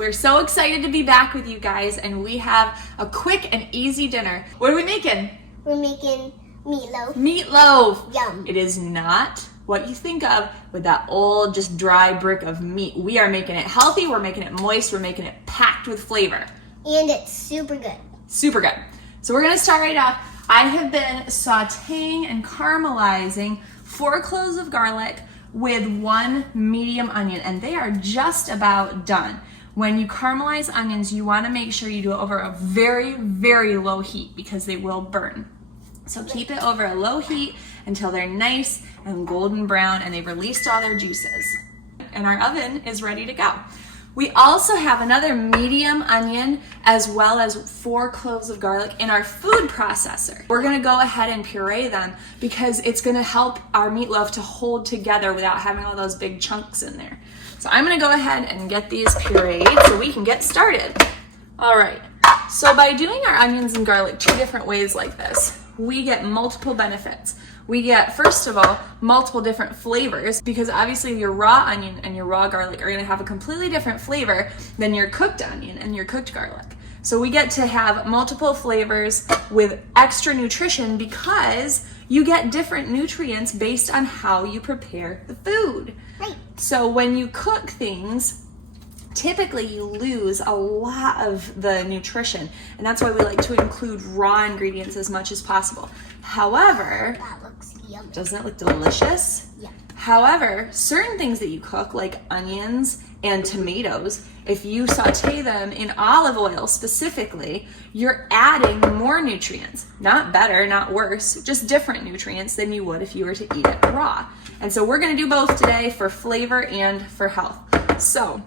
We're so excited to be back with you guys, and we have a quick and easy dinner. What are we making? We're making meatloaf. Meatloaf! Yum. It is not what you think of with that old, just dry brick of meat. We are making it healthy, we're making it moist, we're making it packed with flavor. And it's super good. Super good. So we're gonna start right off. I have been sauteing and caramelizing 4 cloves of garlic with 1 medium onion, and they are just about done. When you caramelize onions, you want to make sure you do it over a very, very low heat because they will burn. So keep it over a low heat until they're nice and golden brown and they've released all their juices. And our oven is ready to go. We also have another medium onion as well as 4 cloves of garlic in our food processor. We're gonna go ahead and puree them because it's gonna help our meatloaf to hold together without having all those big chunks in there. So I'm gonna go ahead and get these pureed so we can get started. All right, so by doing our onions and garlic 2 different ways like this, we get multiple benefits. We get, first of all, multiple different flavors because obviously your raw onion and your raw garlic are gonna have a completely different flavor than your cooked onion and your cooked garlic. So we get to have multiple flavors with extra nutrition because you get different nutrients based on how you prepare the food. Right. So when you cook things, typically you lose a lot of the nutrition, and that's why we like to include raw ingredients as much as possible. However, That looks yummy. doesn't it look delicious? Yeah. However, certain things that you cook, like onions and tomatoes, if you saute them in olive oil specifically, you're adding more nutrients. Not better, not worse, just different nutrients than you would if you were to eat it raw. And so we're gonna do both today for flavor and for health. So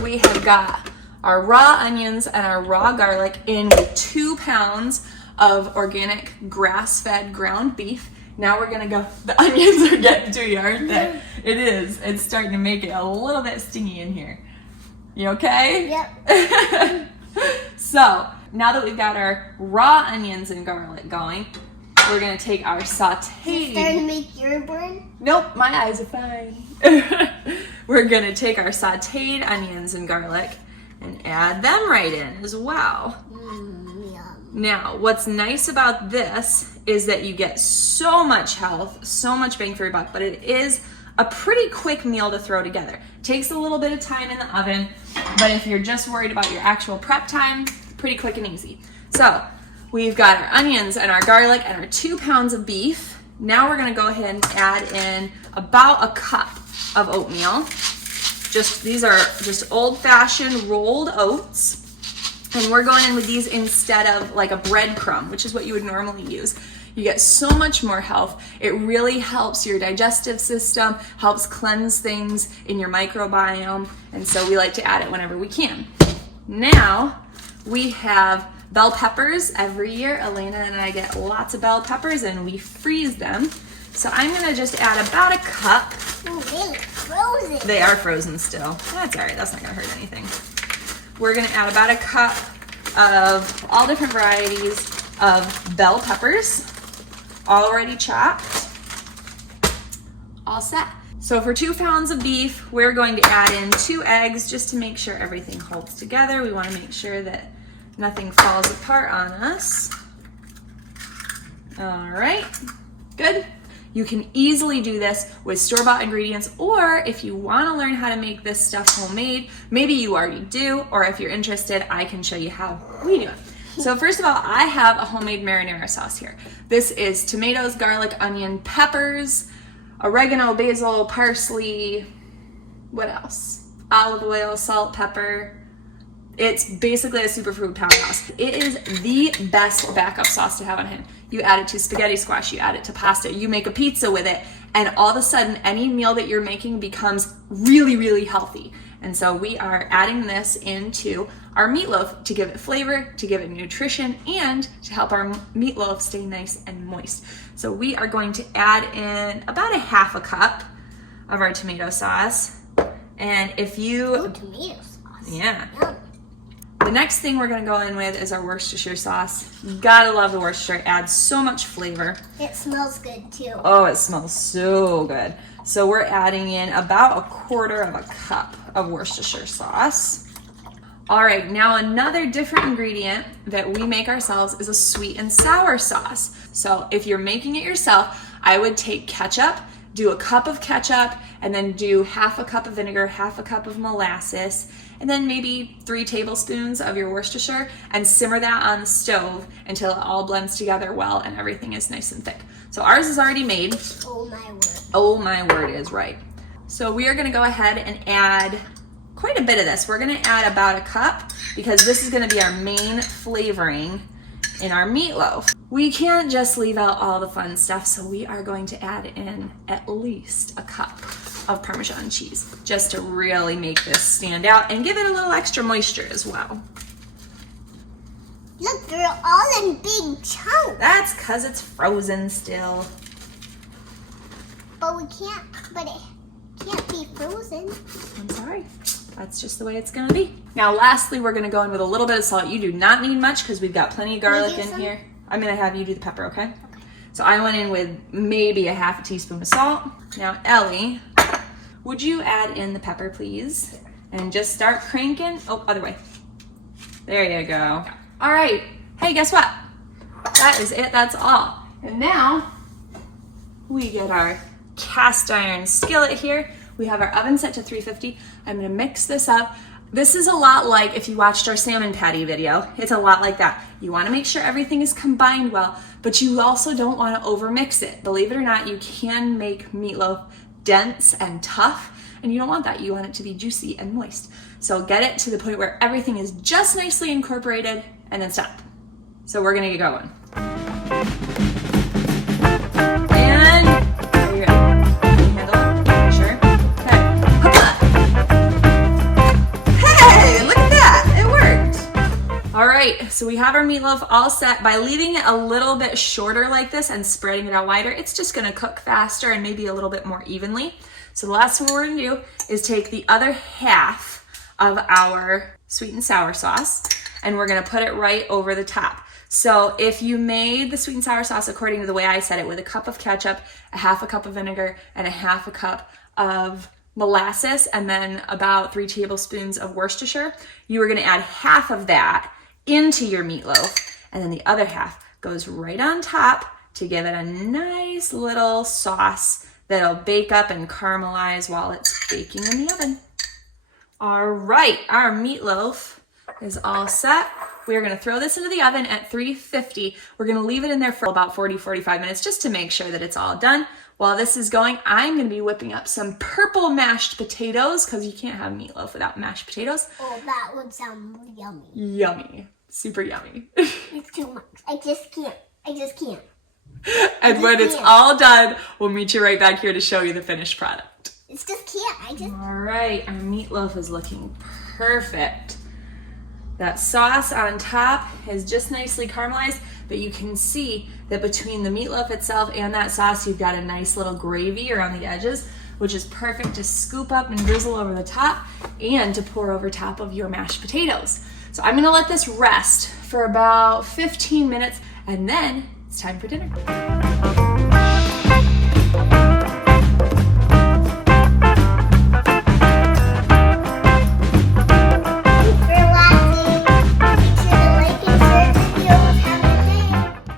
we have got our raw onions and our raw garlic in with 2 pounds of organic grass-fed ground beef. Now we're gonna go, the onions are getting to you, aren't they? It is, it's starting to make it a little bit stingy in here. You okay? Yep. So now that we've got our raw onions and garlic going, we're gonna take our sauteed. Starting to make your burn? Nope, my eyes are fine. We're gonna take our sauteed onions and garlic and add them right in as well. Yum. Now, what's nice about this is that you get so much health, so much bang for your buck, but it is a pretty quick meal to throw together. Takes a little bit of time in the oven, but if you're just worried about your actual prep time, pretty quick and easy. So, we've got our onions and our garlic and our 2 pounds of beef. Now we're gonna go ahead and add in about a cup of oatmeal. These are just old-fashioned rolled oats. And we're going in with these instead of like a breadcrumb, which is what you would normally use. You get so much more health. It really helps your digestive system, helps cleanse things in your microbiome. And so we like to add it whenever we can. Now we have bell peppers. Every year, Elena and I get lots of bell peppers and we freeze them. So I'm gonna just add about a cup. Ooh, they look frozen. They are frozen still. That's all right, that's not gonna hurt anything. We're gonna add about a cup of all different varieties of bell peppers, already chopped, all set. So for 2 pounds of beef, we're going to add in 2 eggs just to make sure everything holds together. We wanna make sure that nothing falls apart on us. All right, good. You can easily do this with store-bought ingredients, or if you want to learn how to make this stuff homemade, maybe you already do, or if you're interested, I can show you how we do it. So first of all, I have a homemade marinara sauce here. This is tomatoes, garlic, onion, peppers, oregano, basil, parsley, what else? Olive oil, salt, pepper. It's basically a superfood powerhouse. It is the best backup sauce to have on hand. You add it to spaghetti squash, you add it to pasta, you make a pizza with it, and all of a sudden, any meal that you're making becomes really, really healthy. And so we are adding this into our meatloaf to give it flavor, to give it nutrition, and to help our meatloaf stay nice and moist. So we are going to add in about a half a cup of our tomato sauce. And if you... Oh, tomato sauce. Yeah. Yum. The next thing we're gonna go in with is our Worcestershire sauce. Gotta love the Worcestershire, it adds so much flavor. It smells good too. Oh, it smells so good. So we're adding in about a quarter of a cup of Worcestershire sauce. All right, now another different ingredient that we make ourselves is a sweet and sour sauce. So if you're making it yourself, I would take ketchup, do a cup of ketchup, and then do half a cup of vinegar, half a cup of molasses, and then maybe 3 tablespoons of your Worcestershire, and simmer that on the stove until it all blends together well and everything is nice and thick. So ours is already made. Oh my word. Oh my word is right. So we are gonna go ahead and add quite a bit of this. We're gonna add about a cup because this is gonna be our main flavoring in our meatloaf. We can't just leave out all the fun stuff, so we are going to add in at least a cup of Parmesan cheese just to really make this stand out and give it a little extra moisture as well. Look, they're all in big chunks. That's because it's frozen still. But it can't be frozen. I'm sorry. That's just the way it's gonna be. Now lastly, we're gonna go in with a little bit of salt. You do not need much because we've got plenty of garlic in here. I'm gonna have you do the pepper, okay? So I went in with maybe a half a teaspoon of salt. Now Ellie, would you add in the pepper please? And just start cranking. Oh, other way. There you go. All right, hey, guess what? That is it, that's all. And now we get our cast iron skillet here. We have our oven set to 350. I'm gonna mix this up. This is a lot like if you watched our salmon patty video. It's a lot like that. You wanna make sure everything is combined well, but you also don't wanna overmix it. Believe it or not, you can make meatloaf dense and tough, and you don't want that. You want it to be juicy and moist. So get it to the point where everything is just nicely incorporated and then stop. So we're gonna get going. And are you ready? Can you handle it? Sure? Okay. Hey, look at that, it worked. All right, so we have our meatloaf all set. By leaving it a little bit shorter like this and spreading it out wider, it's just gonna cook faster and maybe a little bit more evenly. So the last thing we're gonna do is take the other half of our sweet and sour sauce and we're gonna put it right over the top. So if you made the sweet and sour sauce according to the way I said it, with a cup of ketchup, a half a cup of vinegar, and a half a cup of molasses, and then about 3 tablespoons of Worcestershire, you are gonna add half of that into your meatloaf, and then the other half goes right on top to give it a nice little sauce that'll bake up and caramelize while it's baking in the oven. All right, our meatloaf is all set. We are gonna throw this into the oven at 350. We're gonna leave it in there for about 40-45 minutes just to make sure that it's all done. While this is going, I'm gonna be whipping up some purple mashed potatoes because you can't have meatloaf without mashed potatoes. Oh, that would sound yummy. Yummy, super yummy. It's too much. I just can't. And when it's all done, we'll meet you right back here to show you the finished product. It's just can't. All right, our meatloaf is looking perfect. That sauce on top is just nicely caramelized, but you can see that between the meatloaf itself and that sauce, you've got a nice little gravy around the edges, which is perfect to scoop up and drizzle over the top and to pour over top of your mashed potatoes. So I'm gonna let this rest for about 15 minutes and then it's time for dinner.